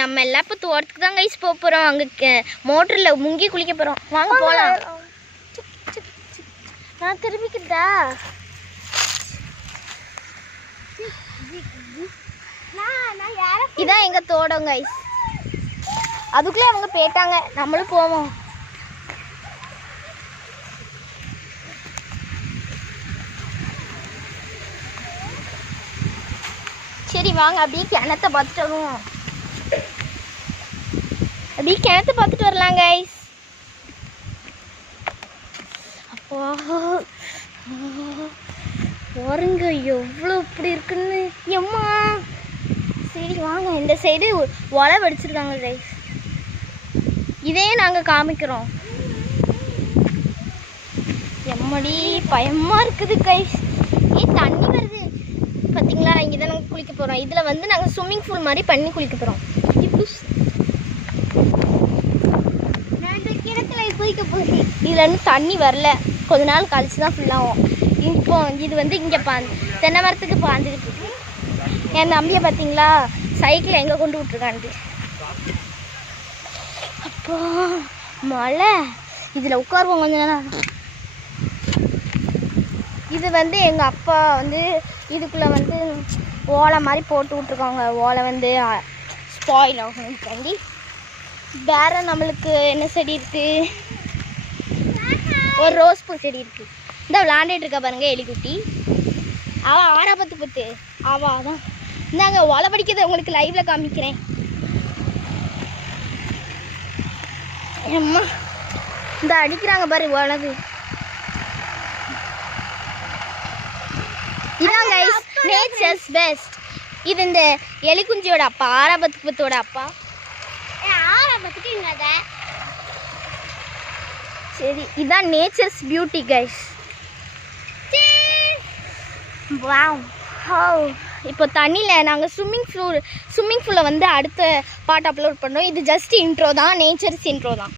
நம்ம எல்லாம் இப்போ தோட்டத்துக்கு தான் கைஸ் போக போகிறோம். அங்கே மோட்டரில் முங்கி குளிக்க போகிறோம். வாங்க போகலாம். நான் திரும்பிக்கிட்டா இதான் எங்கள் தோட்டம் கைஸ். அதுக்குள்ளே அவங்க போயிட்டாங்க, நம்மளும் போவோம். சரி வாங்க அப்படியே கிணத்தை பார்த்துட்டு வருவோம். அப்படியே கிணத்தை பார்த்துட்டு வரலாம் கைஸ். அப்போ பாருங்க எவ்வளோ இப்படி இருக்குன்னு. எம்மா சரி வாங்க, இந்த சைடு ஒலை வடிச்சிருக்காங்க கைஸ். இதே நாங்கள் காமிக்கிறோம். எம்மடி பயமாக இருக்குது கைஸ். தண்ணி வருது பார்த்தீங்களா? இங்கே தான் நாங்கள் குளிக்க போகிறோம். இதில் வந்து நாங்கள் ஸ்விம்மிங் பூல் மாதிரி பண்ணி குளிக்க போகிறோம். நான் இந்த கிணத்துல குளிக்க போகிறேன். இதில் வந்து தண்ணி வரல, கொஞ்ச நாள் கழிச்சு தான் ஃபுல்லாகும். இப்போ இது வந்து இங்கே தென்னை மரத்துக்கு பாஞ்சுக்கிட்டு இருக்கு. என் தம்பியை பார்த்தீங்களா சைக்கிளை எங்கே கொண்டு விட்ருக்கான்ட்டு. அப்போ மழை, இதில் உட்காருவோம் கொஞ்ச நேரம். இது வந்து எங்கள் அப்பா வந்து இதுக்குள்ளே வந்து ஓலை மாதிரி போட்டு விட்ருக்காங்க. ஓலை வந்து ஸ்பாயில் ஆகணும்காண்டி. வேறு நம்மளுக்கு என்ன செடி இருக்குது? ஒரு ரோஸ் பூ செடி இருக்குது. இந்த விளாண்டுட்டு இருக்கா பாருங்க எலிக்குட்டி. அவள் ஆறாபத்து அவள் தான். இந்தாங்க ஓலை படிக்கிறது உங்களுக்கு லைவில் காமிக்கிறேன். அம்மா இந்த அடிக்கிறாங்க பாரு உலகு. இதான் கைஸ் நேச்சர்ஸ் பெஸ்ட். இது இந்த எலிக்குஞ்சியோட அப்பா, ஆறாபத்துப்பத்தோட அப்பா. ஆறாபத்துக்கு என்னத சரி, இதான் nature's beauty guys. Wow how. இப்போ தண்ணியில் நாங்கள் ஸ்விம்மிங் பூலில் வந்து அடுத்த பார்ட் அப்லோட் பண்ணோம். இது ஜஸ்ட் இன்ட்ரோ தான், நேச்சர்ஸ் இன்ட்ரோ தான்.